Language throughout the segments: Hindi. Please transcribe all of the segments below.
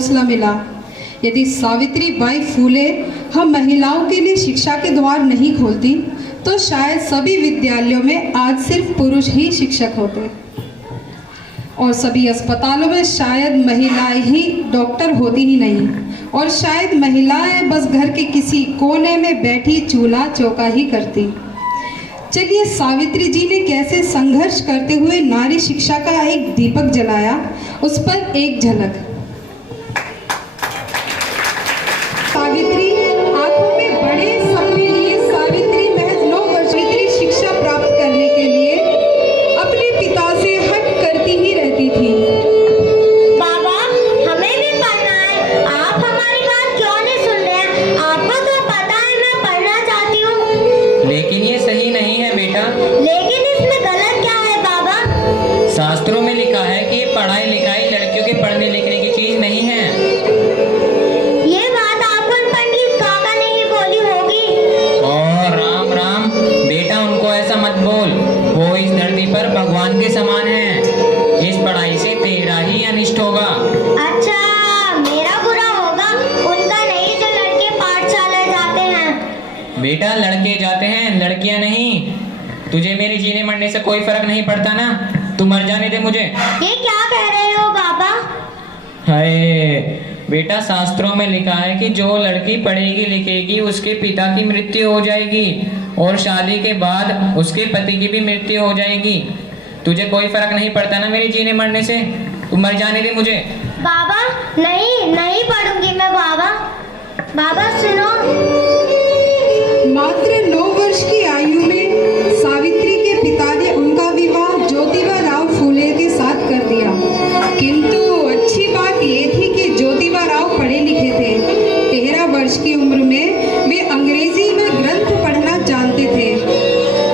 हौसला मिला। यदि सावित्री बाई फूले हम महिलाओं के लिए शिक्षा के द्वार नहीं खोलती तो शायद सभी विद्यालयों में आज सिर्फ पुरुष ही शिक्षक होते और सभी अस्पतालों में शायद महिलाएं ही डॉक्टर होती ही नहीं, और शायद महिलाएं बस घर के किसी कोने में बैठी चूल्हा चौका ही करती। चलिए सावित्री जी ने कैसे संघर्ष करते हुए नारी शिक्षा का एक दीपक जलाया, उस पर एक झलक। सावित्री आंखों में बड़े सपने लिए सावित्री महज 9 वर्ष की शिक्षा प्राप्त करने के लिए अपने पिता से हट करती ही रहती थी। बाबा, हमें भी पढ़ना है, आप हमारी बात क्यों नहीं सुन रहे हैं? आपको तो पता है मैं पढ़ना चाहती हूँ। लेकिन ये सही नहीं है बेटा। लेकिन इसमें गलत क्या है बाबा? शास्त्रों में लिखा है कि पढ़ाई लिखाई लड़कियों के पढ़ने लिखने की चीज नहीं है। ये बात आपको पंडित काका ने ही बोली होगी। और राम राम बेटा, उनको ऐसा मत बोल, वो इस धरती पर भगवान के समान है। इस पढ़ाई से तेरा ही अनिष्ट होगा। अच्छा, मेरा बुरा होगा, उनका नहीं जो लड़के पाठशाला जाते हैं। बेटा लड़के जाते हैं, लड़कियां नहीं। तुझे मेरे जीने मरने से कोई फर्क नहीं पड़ता ना, तू मर जाने दे मुझे। ये क्या कह रहे हो बाबा? हाय बेटा, शास्त्रों में लिखा है कि जो लड़की पढ़ेगी लिखेगी उसके पिता की मृत्यु हो जाएगी और शादी के बाद उसके पति की भी मृत्यु हो जाएगी। तुझे कोई फर्क नहीं पड़ता ना मेरे जीने मरने से, तू मर जाने दे मुझे। बाबा नहीं पढ़ूंगी मैं बाबा। बाबा सुनो, मात्र 9 वर्ष की आयु में सावित्री के पिता ने उनका विवाह ज्योतिबा राव फूले के साथ कर दिया। किंतु अच्छी बात ये थी कि ज्योतिबा राव पढ़े लिखे थे। 13 वर्ष की उम्र में वे अंग्रेजी में ग्रंथ पढ़ना जानते थे।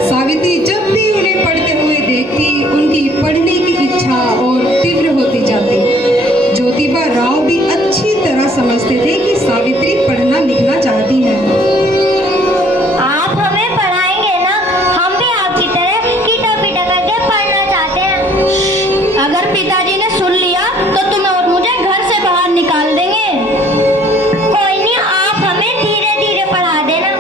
सावित्री जब भी उन्हें पढ़ते हुए देखती, उनकी पढ़ने की इच्छा और तीव्र होती जाती। ज्योतिबा राव भी अच्छी तरह समझते थे कि सावित्री पढ़ना लिखना चाहती है। आप हमें पढ़ाएंगे ना? हम भी आपकी तरह कीटा पीटा करके पढ़ना चाहते हैं। अगर पिताजी ने सुन लिया तो तुम्हें और मुझे घर से बाहर निकाल देंगे। कोई नहीं, आप हमें धीरे धीरे पढ़ा देना।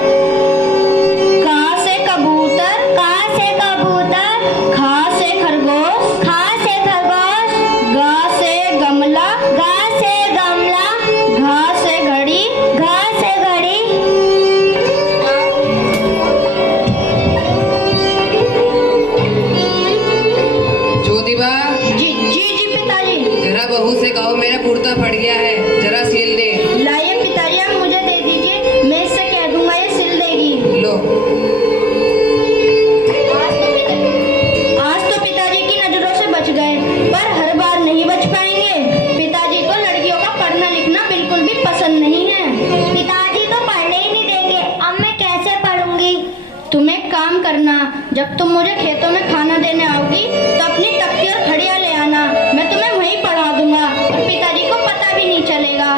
का से कबूतर, का से कबूतर, खा से खरगोश, खा से खरगोश, गा से गमला, गा से गमला, घा से घड़ी, घा से घड़ी। ज्योतिबा, जी जी जी पिताजी। जरा बहू से कहो मेरा कुर्ता फट गया है, जरा सिल दे। लाइए पिताजी, आप मुझे दे दीजिए, मैं इससे कह दूंगा ये सिल देगी। लो। आज तो पिताजी की नजरों से बच गए, पर हर बार नहीं बच पाएंगे। पिताजी को लड़कियों का पढ़ना लिखना बिल्कुल भी पसंद नहीं है। पिताजी तो पढ़ने ही नहीं देंगे, अब मैं कैसे पढ़ूंगी? तुम एक काम करना, जब तुम मुझे खेतों में खाना देने आओगी तो अपनी तख्ती और खड़िया ले आना, मैं तुम्हें वहीं पढ़ा दूंगा और पिताजी को पता भी नहीं चलेगा।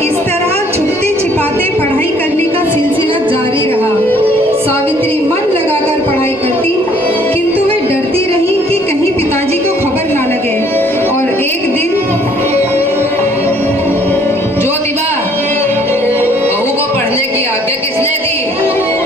इस तरह छुपते छिपाते पढ़ाई करने का सिलसिला जारी रहा। सावित्री मन लगाकर पढ़ाई करती, किंतु वे डरती रही कि कहीं पिताजी को खबर ना लगे। और एक दिन ज्योतिबा, बहू को पढ़ने की आज्ञा किसने दी?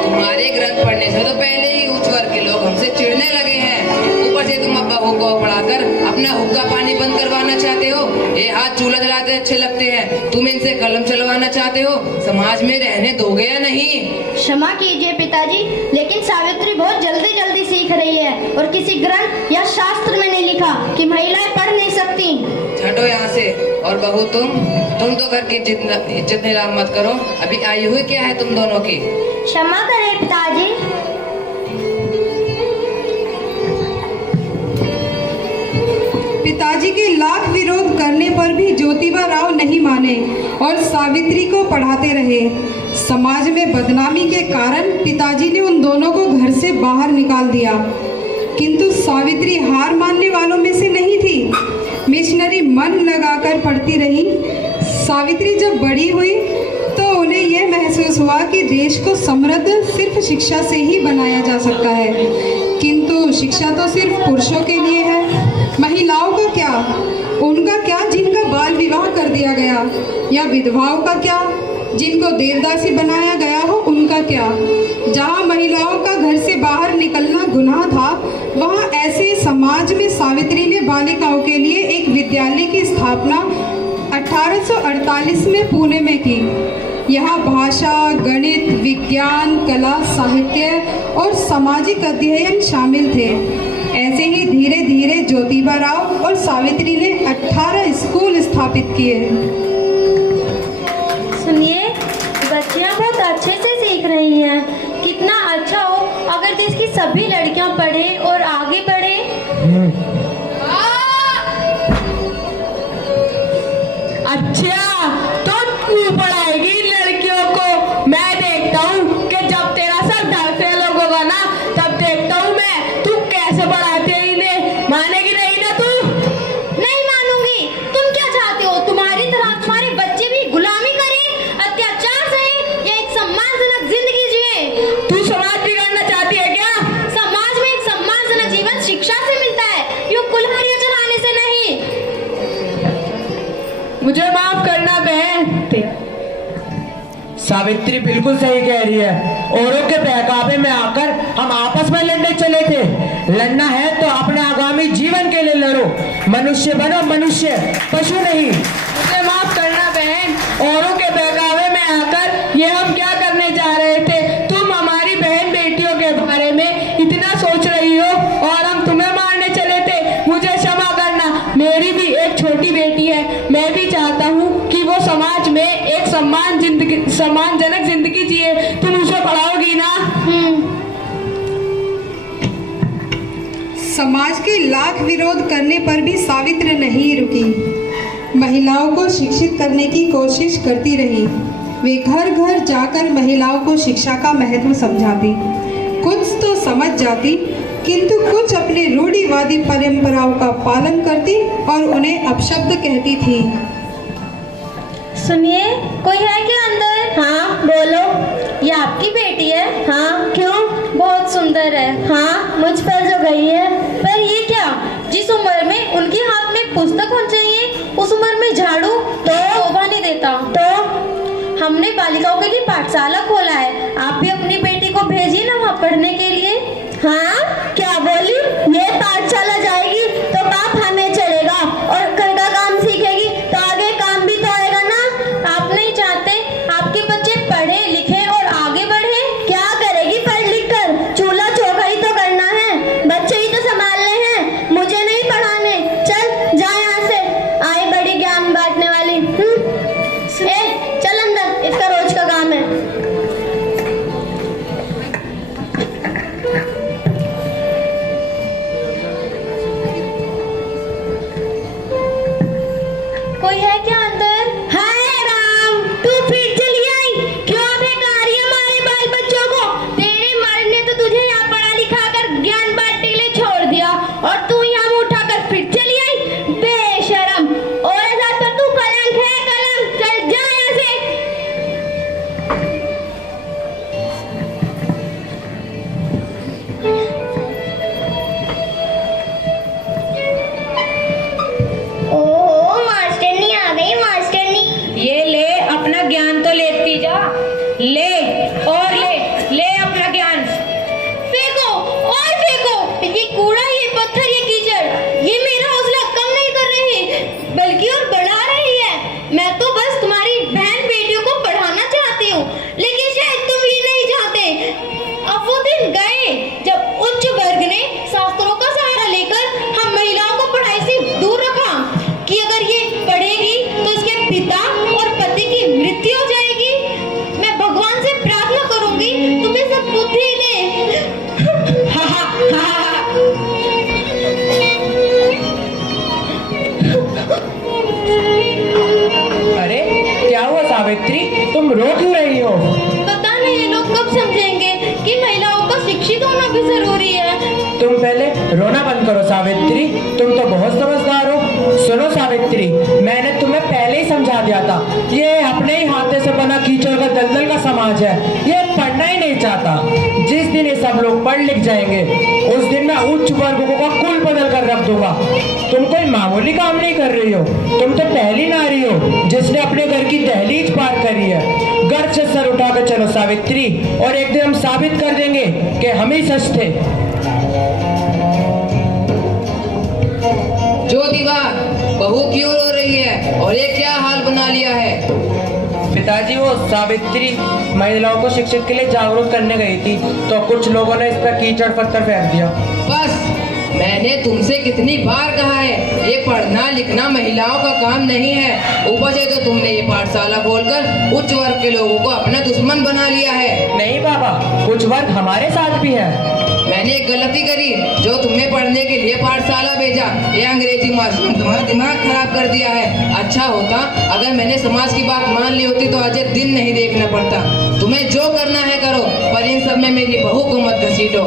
तुम्हारे ग्रंथ पढ़ने से तो पहले ही उच्च वर्ग के लोग हमसे चिढ़ने लगे हैं। ऊपर से तुम अब बहू को पढ़ाकर अपना हुक्का पानी बंद करवाना चाहते हो। ये हाथ चूल्हा जलाते अच्छे लगते हैं, तुम इनसे कलम चलवाना चाहते हो। समाज में रहने दोगे या नहीं? क्षमा कीजिए पिताजी, लेकिन सावित्री बहुत जल्दी जल्दी सीख रही है और किसी ग्रंथ या शास्त्र में नहीं लिखा कि महिलाएं पढ़ नहीं सकती। हटो यहाँ से। और बहू तुम तो घर की इज्जत नीलाम मत करो। अभी आई हुई क्या है तुम दोनों की? क्षमा करें पिताजी। पिताजी के लाख विरोध करने पर भी ज्योतिबा राव नहीं माने और सावित्री को पढ़ाते रहे। समाज में बदनामी के कारण पिताजी ने उन दोनों को घर से बाहर निकाल दिया, किंतु सावित्री हार मानने वालों में से नहीं थी। मिशनरी मन लगाकर पढ़ती रही। सावित्री जब बड़ी हुई तो उन्हें यह महसूस हुआ कि देश को समृद्ध सिर्फ शिक्षा से ही बनाया जा सकता है, किंतु शिक्षा तो सिर्फ पुरुषों के लिए है, महिलाओं का क्या, उनका क्या जिनका बाल विवाह कर दिया गया, या विधवाओं का क्या जिनको देवदासी बनाया गया हो, उनका क्या। जहाँ महिलाओं का घर से बाहर निकलना गुनाह था, वहाँ ऐसे समाज में सावित्री ने बालिकाओं के लिए एक विद्यालय की स्थापना 1848 में पुणे में की। यहाँ भाषा, गणित, विज्ञान, कला, साहित्य और सामाजिक अध्ययन शामिल थे। ऐसे ही धीरे धीरे ज्योतिबा राव और सावित्री ने 18 स्कूल स्थापित किए। सुनिए, बच्चियां बहुत अच्छे से सीख रही हैं। कितना अच्छा हो अगर देश की सभी लड़कियां पढ़े और आगे बढ़े। अच्छा, तो तू पढ़ाएगी लड़कियों को? मैं देखता हूँ कि जब तेरा सर धड़ से लोग होगा ना, तब देखता हूँ मैं तू कैसे पढ़ाती है इन्हें। मानेगी नहीं ना तू? नहीं मानूंगी। तुम क्या चाहते हो, तुम्हारी तरह तुम्हारे बच्चे भी गुलामी करें, अत्याचार सहे या एक सम्मानजनक जिंदगी जिए? तू समाज बिगाड़ना चाहती है क्या? समाज में एक सम्मानजनक जीवन शिक्षा से मिलता है, यूं कुल्हाड़ियां चलाने से नहीं। मुझे माफ करना बहन। सावित्री बिल्कुल सही कह रही है। औरों के बहकावे में आकर हम आपस में लड़ने चले थे। लड़ना है तो अपने आगामी जीवन के लिए लड़ो। मनुष्य बनो, मनुष्य, पशु नहीं। मुझे माफ करना बहन। औरों के बहकावे में आकर ये हम क्या करने जा रहे थे? तुम हमारी बहन बेटियों के बारे में इतना सोच रही हो और हम तुम्हें मारने चले थे। मुझे क्षमा करना। मेरी भी एक छोटी बेटी है। मैं भी चाहता हूँ कि वो समाज में एक सम्मानजनक जिंदगी जिए। तुम उसे पढ़ाओगी ना? समाज के लाख विरोध करने पर भी सावित्री नहीं रुकी। महिलाओं को शिक्षित करने की कोशिश करती रही। वे घर घर जाकर महिलाओं को शिक्षा का महत्व समझाती। कुछ तो समझ जाती, किंतु कुछ अपने रूढ़िवादी परंपराओं का पालन करती और उन्हें अपशब्द कहती थी। सुनिए, कोई है क्या अंदर? हाँ, बोलो। ये आपकी बेटी है? हाँ, क्यों? बहुत सुंदर है। हाँ, मुझ पर जो गई है। पर ये क्या? जिस उम्र में उनके हाथ में पुस्तक होनी चाहिए, उस उम्र में झाड़ू तो शोभा नहीं देता। तो हमने बालिकाओं के लिए पाठशाला खोला है, आप भी अपनी बेटी को भेजिए ना वहाँ पढ़ने के लिए। हाँ, क्या बोली? ये पाठशाला जाएगी तो बाप हमें चलेगा और घर का काम सीखेगी तो आगे काम भी तो आएगा ना। आप नहीं चाहते आपके बच्चे पढ़े लिखे और आगे बढ़े? क्या करेगी पढ़ लिख कर? चूल्हा चौका ही तो करना है, बच्चे ही तो संभालने हैं, मुझे नहीं पढ़ाने। चल जा यहाँ से, आई बड़ी ज्ञान बांटने वाली। चल अंदर, इसका रोज का काम है। कोई है क्या अंदर? हाय राम, तू फिर चली आई? क्यों बेकार रही हमारे बाल बच्चों को? तेरे मर्द ने तो तुझे यहाँ पढ़ा लिखा कर ज्ञान बांटने के लिए छोड़ दिया और तू यहाँ मुँह उठाकर फिर चली आई? बेशरम। और ऐसा तो तू कलंक है, कलंक। चल जा यहाँ से। ओह, मास्टरनी आ गई। मास्टरनी, ये ले अपना ज्ञान तो लेती जा। ले और ले अपना ज्ञान। फेंको और फेंको। ये कूड़ा, ये पत्थर, ये कीचड़, ये मेरा हौसला कम नहीं कर रही बल्कि और बढ़ा रही है। मैं तो बस तुम्हारी बहन बेटियों को पढ़ाना चाहती हूँ, लेकिन शायद तुम ही नहीं चाहते। अब वो दिन गए जब उच्च वर्ग ने शास्त्रों का सहारा लेकर हम महिलाओं को पढ़ाई से दूर रखा कि अगर ये पढ़ेगी तो इसके पिता और पति की मृत्यु हो जाएगी। मैं भगवान से प्रार्थना करूंगी तुम्हें सद्बुद्धि दे। अरे क्या हुआ सावित्री, तुम रो क्यों रही हो? पता नहीं ये लोग कब समझेंगे कि महिलाओं का शिक्षित होना भी जरूरी है। तुम पहले रोना बंद करो सावित्री, तुम तो बहुत समझदार हो। सुनो सावित्री, मैंने तुम्हें पहले ही समझा दिया था, ये अपने ही हाथे से बना कीचड़ का दलदल का समाज है, ये पढ़ना ही नहीं चाहता। जिस दिन ये सब लोग पढ़ लिख जाएंगे उस दिन मैं उच्च वर्गों का कुल बदल कर रख दूंगा। तुम कोई मामूली काम नहीं कर रही हो, तुम तो पहली नारी हो जिसने अपने घर की दहलीज पार करी है। गर्व से सर उठाकर चलो सावित्री, और एक दिन हम साबित कर देंगे कि हम ही सच थे। ज्योतिबा, बहू क्यों रो रही है और ये क्या हाल बना लिया है? पिताजी, वो सावित्री महिलाओं को शिक्षित के लिए जागरूक करने गई थी तो कुछ लोगों ने इस पर कीचड़ पत्थर फेंक दिया। बस, मैंने तुमसे कितनी बार कहा है ये पढ़ना लिखना महिलाओं का काम नहीं है। ऊपर से तो तुमने ये पाठशाला खोलकर उच्च वर्ग के लोगों को अपना दुश्मन बना लिया है। नहीं बाबा, कुछ वर्ग हमारे साथ भी है। मैंने एक गलती करी जो तुम्हें पढ़ने के लिए पाठशाला भेजा। ये अंग्रेजी मास्टर ने तुम्हारा दिमाग खराब कर दिया है। अच्छा होता अगर मैंने समाज की बात मान ली होती तो आज दिन नहीं देखना पड़ता। तुम्हें जो करना है करो, पर इन सब में मेरी बहू को मत घसीटो।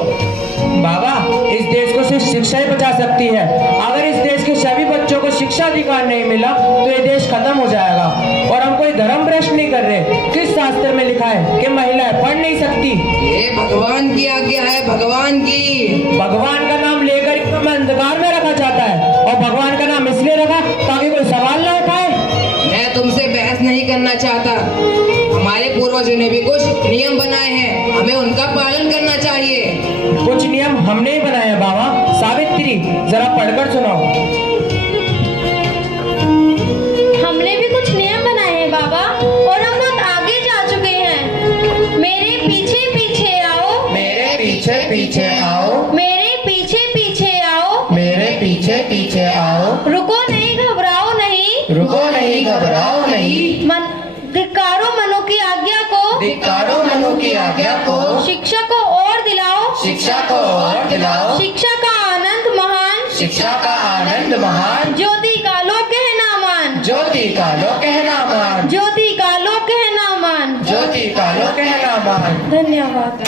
बाबा, इस देश को सिर्फ शिक्षा ही बचा सकती है। अगर इस देश के सभी बच्चों को शिक्षा अधिकार नहीं मिला तो ये देश खत्म हो जाएगा। और हम कोई धर्म भ्रष्ट नहीं कर रहे। किस शास्त्र में लिखा है कि महिलाएं पढ़ नहीं सकती? ये भगवान की आज्ञा है, भगवान की। भगवान का नाम लेकर हमें अंधकार में रखा जाता है, और भगवान का नाम इसलिए रखा ताकि कोई सवाल ना उठाए। मैं तुमसे बहस नहीं करना चाहता। हमारे पूर्वजों ने भी कुछ नियम बनाए हैं, हमें उनका पालन करना चाहिए। कुछ नियम हमने ही बनाए हैं बाबा। सावित्री, जरा पढ़कर सुनाओ। हमने भी कुछ नियम बनाए हैं बाबा, और हम बहुत आगे जा चुके हैं। मेरे पीछे पीछे आओ, मेरे पीछे पीछे आओ, मेरे पीछे पीछे आओ, मेरे पीछे पीछे आओ। रुको नहीं, घबराओ नहीं, रुको नहीं, घबराओ नहीं। धिक्कारो मनु की आज्ञा को, धिक्कारो मनु की आज्ञा को। शिक्षा को और दिलाओ, शिक्षा को और दिलाओ। शिक्षा का आनंद महान, शिक्षा का आनंद महान। ज्योति का लो कहना मान, ज्योति का लो कहना मान, ज्योति का लो कहना मान। ज्योति का लो कहना मान। धन्यवाद।